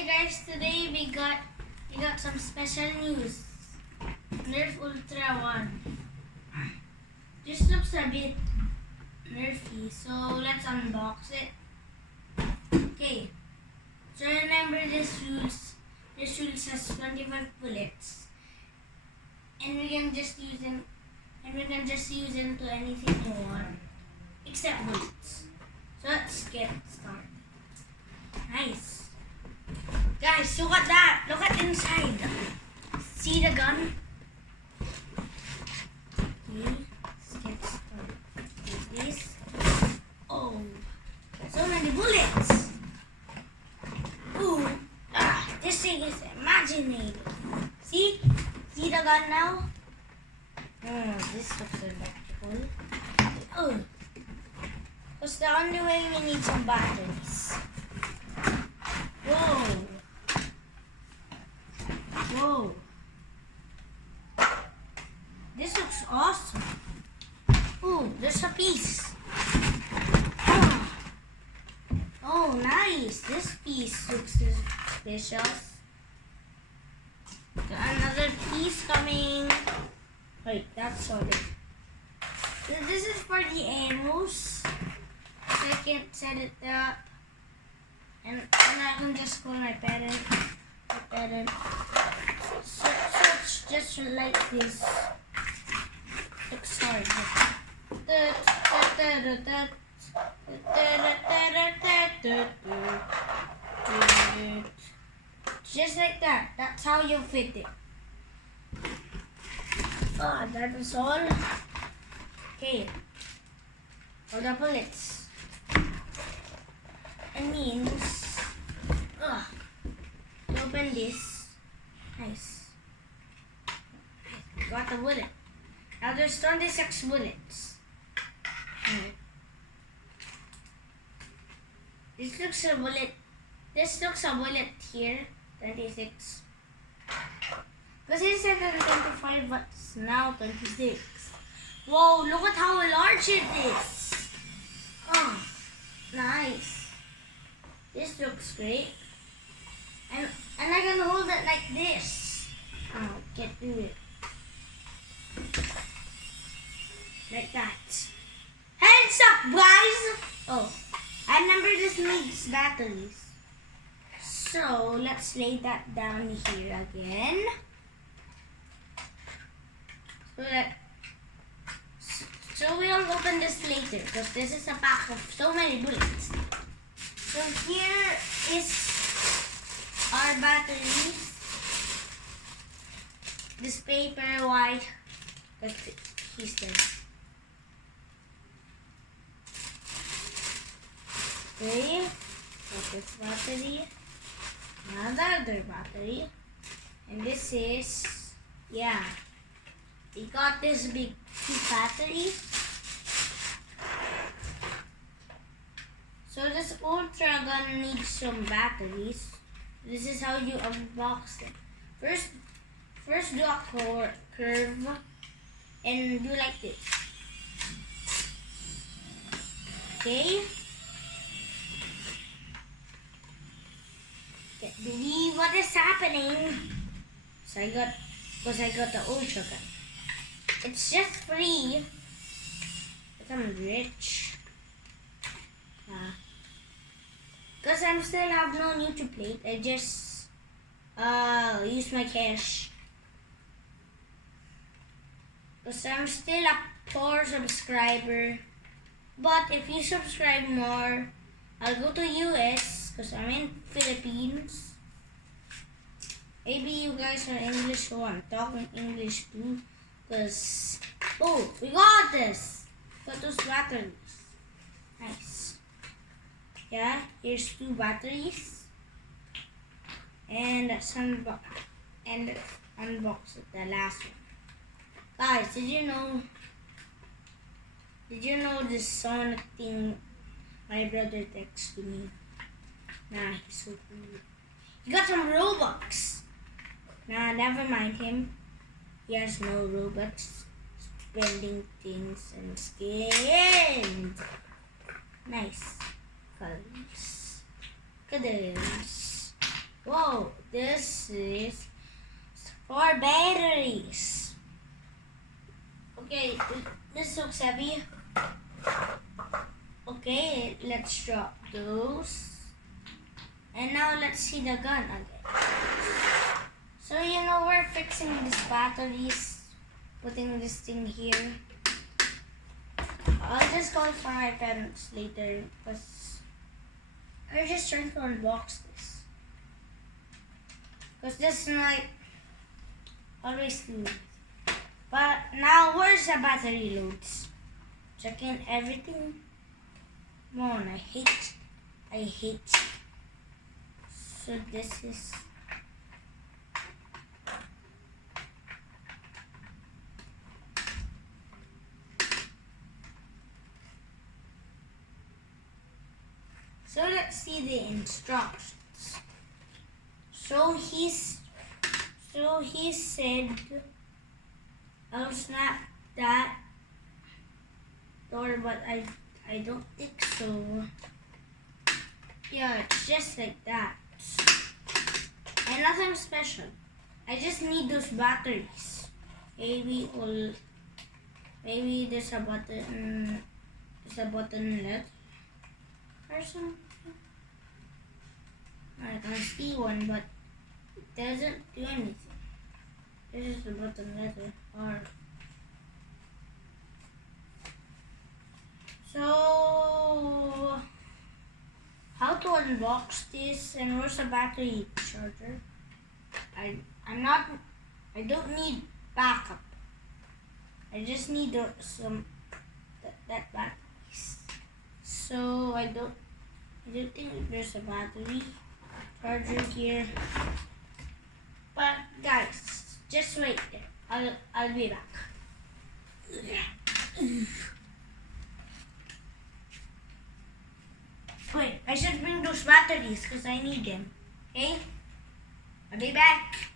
Hi guys, today we got some special news. NERF Ultra 1. This looks a bit nerfy, so let's unbox it. Okay. So remember this rules. This rules has 25 bullets. And we can just use them to anything you want. Except bullets. So let's get started. Nice. Guys, look at that. Look at inside. See the gun? Okay, let's get started. Take this. Oh, so many bullets. Ooh, this thing is imaginary. See the gun now? This looks electrical. Oh, because the only way we need some batteries. Whoa. Whoa. This looks awesome. Ooh, there's a piece. Oh, nice. This piece looks suspicious. Another piece coming. Wait, that's solid. This is for the ammos. I can set it up. And I can just call my parent. So it's just like this. Looks hard. Just like that. That's how you fit it. Oh, that was all. Okay. For the bullets. It means to open this. Nice. Got the bullet. Now there's 26 bullets. This looks a bullet. This looks a bullet here. 26. Because it said 25, but it's now 26. Whoa! Look at how large it is. Oh, nice. This looks great. And I can hold it like this. Oh, can't do it. Like that. Hands up, guys! Oh, I remember this needs batteries. So, let's lay that down here again. So we'll open this later because this is a pack of so many bullets. So here is our batteries. This paper white. He's dead. Okay. Got this battery. Another battery. And this is, yeah. We got this big battery. So this Ultra gun needs some batteries. This is how you unbox it. First do a curve and do like this. Okay. Can't believe what is happening. So I got the Ultra gun. It's just free. But I'm rich. Because I still have no YouTube plate, I just use my cash. Because I'm still a poor subscriber. But if you subscribe more, I'll go to US because I'm in Philippines. Maybe you guys are English, so I'm talking English too. Because, oh, we got this. Got those batteries. Nice. Yeah, here's 2 batteries. And unbox it, the last one. Guys, did you know this Sonic thing my brother texted me? Nah, he's so cool. He got some Robux. Nah, never mind him. He has no Robux. Spending things and skins. Nice. Colors. Whoa, this is for batteries. Okay, this looks heavy. Okay, let's drop those. And now let's see the gun again. So we're fixing these batteries, putting this thing here. I'll just call for my parents later because I'm just trying to unbox this. Because this is like always new. But now where's the battery loads? Checking everything. Come on, I hate. So this is so let's see the instructions. So he said I'll snap that door, but I don't think so. Yeah, it's just like that. And nothing special. I just need those batteries. Maybe there's a button. There's a button left or something. I can see one, but it doesn't do anything. This is the button letter R. So how to unbox this, and where's the battery charger? I don't need backup. I just need that batteries. So I don't think there's a battery charger here. But guys, just wait there. I'll be back. Wait, I should bring those batteries because I need them. Okay? I'll be back.